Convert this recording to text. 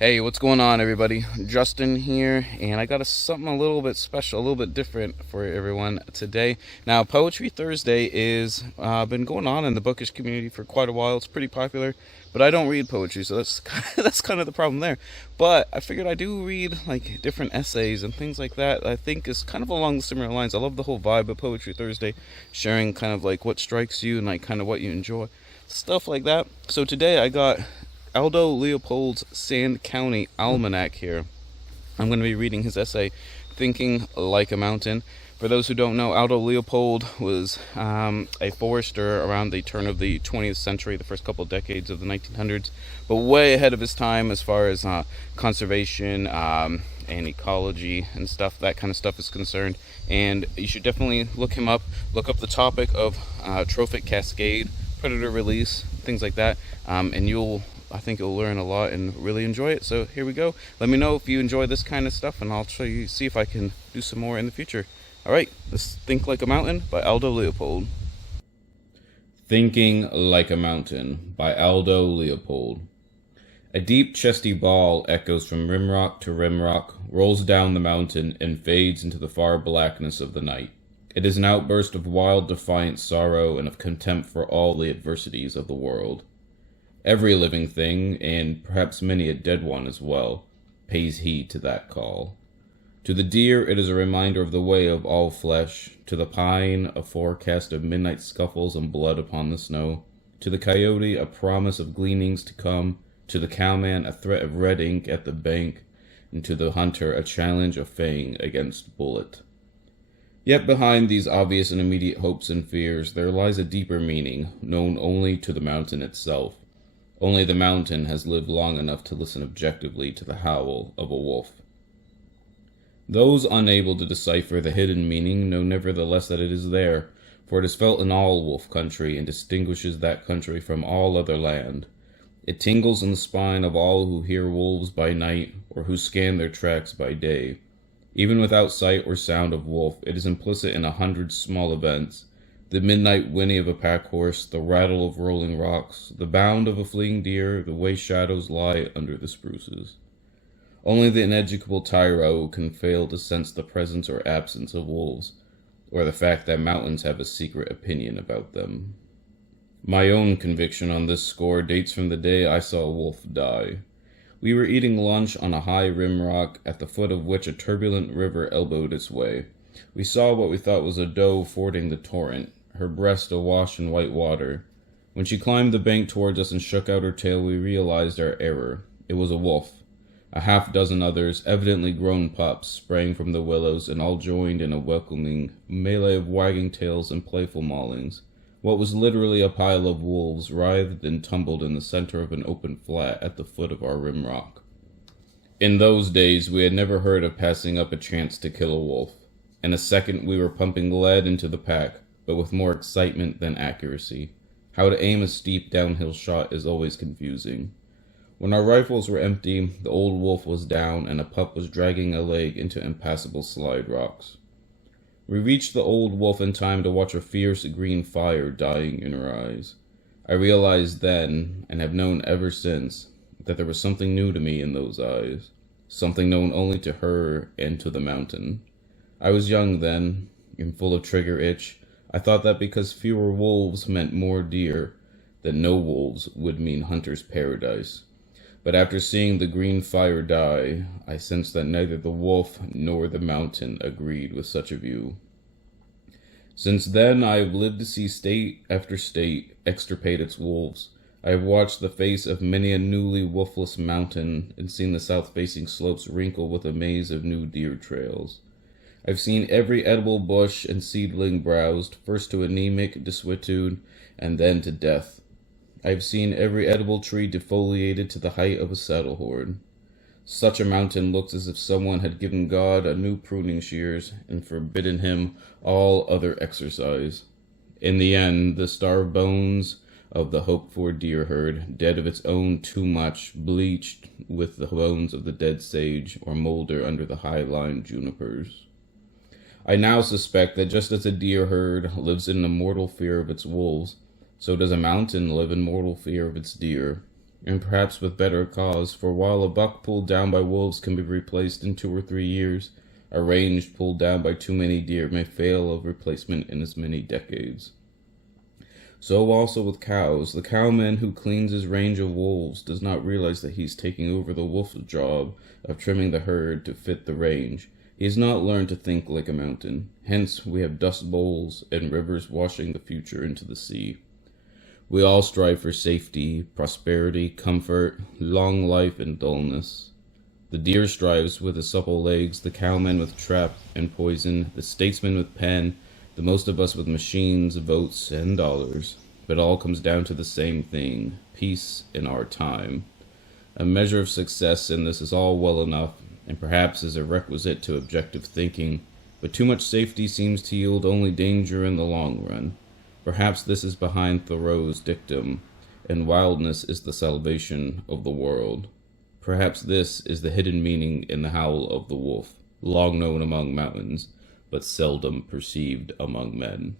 Hey, what's going on, everybody? Justin here, and I got something a little bit special, a little bit different for everyone today. Now, Poetry Thursday is been going on in the bookish community for quite a while. It's pretty popular, but I don't read poetry, so that's that's kind of the problem there. But I figured I do read like different essays and things like that. I think is kind of along the similar lines. I love the whole vibe of Poetry Thursday, sharing kind of like what strikes you and like kind of what you enjoy, stuff like that. So today I got Aldo Leopold's Sand County Almanac here. I'm going to be reading his essay, Thinking Like a Mountain. For those who don't know, Aldo Leopold was a forester around the turn of the 20th century, the first couple of decades of the 1900s, but way ahead of his time as far as conservation and ecology and stuff, that kind of stuff is concerned. And you should definitely look him up. Look up the topic of trophic cascade, predator release, things like that, and I think you'll learn a lot and really enjoy it. So here we go. Let me know if you enjoy this kind of stuff, and I'll see if I can do some more in the future. All right, let's Think Like a Mountain by Aldo Leopold. Thinking Like a Mountain by Aldo Leopold. A deep, chesty bawl echoes from rimrock to rimrock, rolls down the mountain, and fades into the far blackness of the night. It is an outburst of wild, defiant sorrow and of contempt for all the adversities of the world. Every living thing, and perhaps many a dead one as well, pays heed to that call. To the deer it is a reminder of the way of all flesh, to the pine a forecast of midnight scuffles and blood upon the snow, to the coyote a promise of gleanings to come, to the cowman a threat of red ink at the bank, and to the hunter a challenge of fang against bullet. Yet behind these obvious and immediate hopes and fears there lies a deeper meaning, known only to the mountain itself. Only the mountain has lived long enough to listen objectively to the howl of a wolf. Those unable to decipher the hidden meaning know nevertheless that it is there, for it is felt in all wolf country and distinguishes that country from all other land. It tingles in the spine of all who hear wolves by night or who scan their tracks by day. Even without sight or sound of wolf, it is implicit in 100 small events. The midnight whinny of a pack horse, the rattle of rolling rocks, the bound of a fleeing deer, the way shadows lie under the spruces. Only the ineducable tyro can fail to sense the presence or absence of wolves, or the fact that mountains have a secret opinion about them. My own conviction on this score dates from the day I saw a wolf die. We were eating lunch on a high rim rock at the foot of which a turbulent river elbowed its way. We saw what we thought was a doe fording the torrent, her breast awash in white water. When she climbed the bank towards us and shook out her tail, we realized our error. It was a wolf. A half-dozen others, evidently grown pups, sprang from the willows and all joined in a welcoming melee of wagging tails and playful maulings. What was literally a pile of wolves writhed and tumbled in the center of an open flat at the foot of our rim rock. In those days, we had never heard of passing up a chance to kill a wolf. In a second, we were pumping lead into the pack, but with more excitement than accuracy. How to aim a steep downhill shot is always confusing. When our rifles were empty, the old wolf was down and a pup was dragging a leg into impassable slide rocks. We reached the old wolf in time to watch a fierce green fire dying in her eyes. I realized then, and have known ever since, that there was something new to me in those eyes, something known only to her and to the mountain. I was young then, and full of trigger itch. I thought that because fewer wolves meant more deer, that no wolves would mean hunter's paradise. But after seeing the green fire die, I sensed that neither the wolf nor the mountain agreed with such a view. Since then, I have lived to see state after state extirpate its wolves. I have watched the face of many a newly wolfless mountain and seen the south-facing slopes wrinkle with a maze of new deer trails. I've seen every edible bush and seedling browsed, first to anemic desuetude and then to death. I've seen every edible tree defoliated to the height of a saddle horn. Such a mountain looks as if someone had given God a new pruning shears and forbidden him all other exercise. In the end, the starved bones of the hoped-for deer herd, dead of its own too much, bleached with the bones of the dead sage, or molder under the high-lined junipers. I now suspect that just as a deer herd lives in a mortal fear of its wolves, so does a mountain live in mortal fear of its deer. and perhaps with better cause, for while a buck pulled down by wolves can be replaced in 2 or 3 years, a range pulled down by too many deer may fail of replacement in as many decades. So also with cows, the cowman who cleans his range of wolves does not realize that he's taking over the wolf's job of trimming the herd to fit the range. He has not learned to think like a mountain. Hence, we have dust bowls and rivers washing the future into the sea. We all strive for safety, prosperity, comfort, long life, and dullness. The deer strives with his supple legs, the cowman with trap and poison, the statesman with pen, the most of us with machines, votes, and dollars. But all comes down to the same thing: peace in our time. A measure of success in this is all well enough, and perhaps is a requisite to objective thinking, but too much safety seems to yield only danger in the long run. Perhaps this is behind Thoreau's dictum, and wildness is the salvation of the world. Perhaps this is the hidden meaning in the howl of the wolf, long known among mountains, but seldom perceived among men.